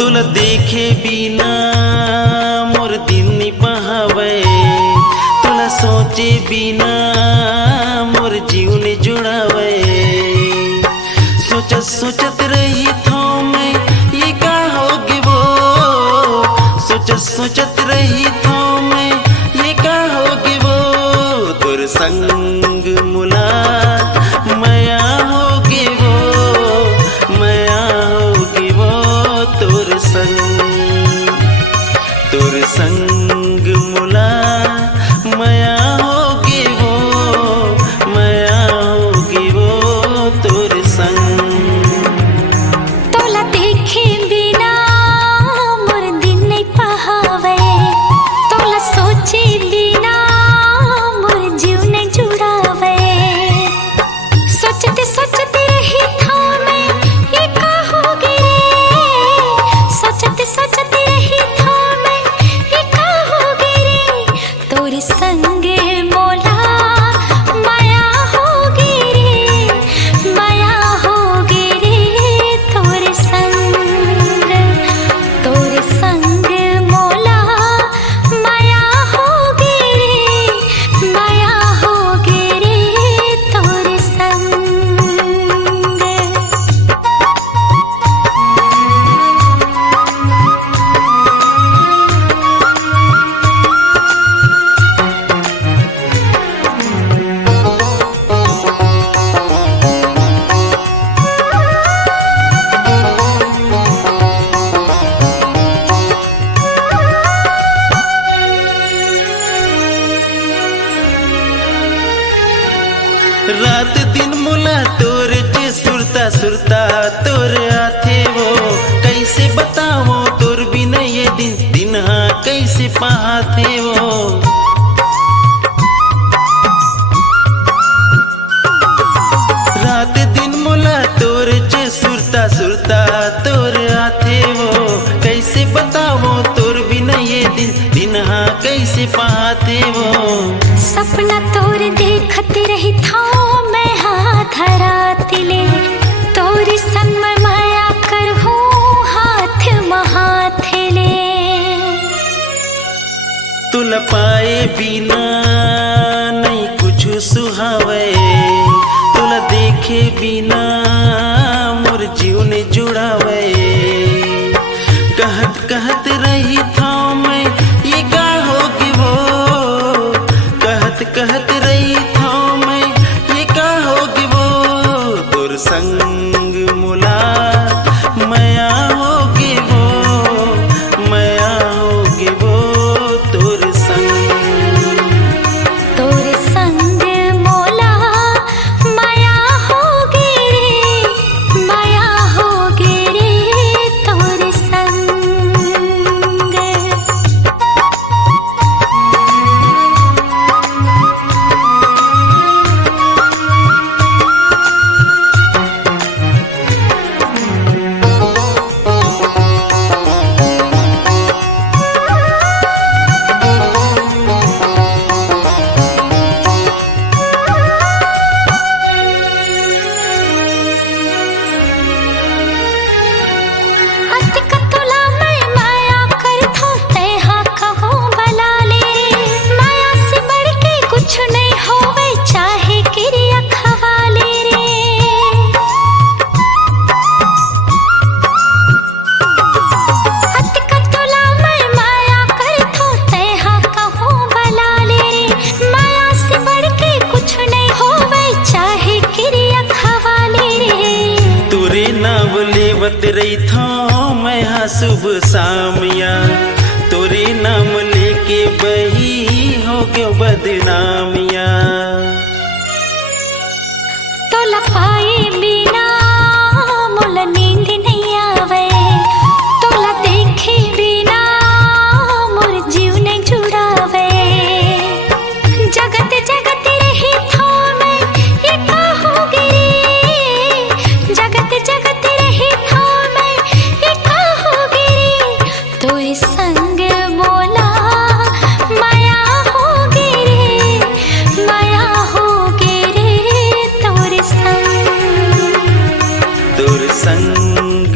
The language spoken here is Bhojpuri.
तुला देखे बिना मोर दिन नहीं बहावे, तुला सोचे बिना मोर जीव नहीं जुड़ावे। सोचत सोचत रही थो मैं ये का होगे वो, सोचत सोचत रही थो मैं ये का होगे वो। तोर संग मुलाकात माया होगे वो, माया होगे वो। तोर संग मुलाकात माया होगे वो, माया होगे वो। तोर संग तोला देखे बिना मोर दिन नहीं पहावे, तोला सोचे बिना मोर जीव नहीं जुड़ावे। सोचते सोचते रही था मैं ये का होगे रे, सोचते सोचते रही था मैं ये का होगे रे। तोरे संग मोला माया होगे रे, माया होगे रे। तोरे संग मोला माया होगे रे, माया होगे रे। तोरे संग रात दिन मुला तोर चे सुरता सुरता तोर आथे वो। कैसे बताओ तोर बिना ये दिन दिन हाँ कैसे पाथे वो। रात दिन मुला तोर चे सुरता सुरता तोर आथे वो। कैसे बताओ तोर बिना ये दिन दिन हाँ कैसे पाथे वो। सपना तोर देखते रही था मैं हाथ धरातिले, तोरी संग मैं माया करहूँ हाथ महाथेले। तुला पाए बिना नहीं कुछ सुहावे, तुला देखे बिना मोर जीव ने जुड़ावे। कहत कहत रही था मैं ये का होगी वो, कहत कहत रही था मैं ये का होगी वो। तोर संग मुलाकात माया होगी वो, माया होगी वो। तोर संग मोला माया होगे रे, माया होगे रे। तोरे संग रही थो मैं हाँ सुबह शामिया। तोरे नाम लेके बही हो गयो बदनामिया। तोला पाए बिना मोला नींद नहीं आवे, तोला देखे बिना मोर जीव नहीं जुड़ावे। जगत जगत रही थो मैं ये का होगे रे, जगत जगत रही थो मैं ये का होगे रे। तोरे संग बोला माया होगे रे, माया होगे रे। तोरे संग संग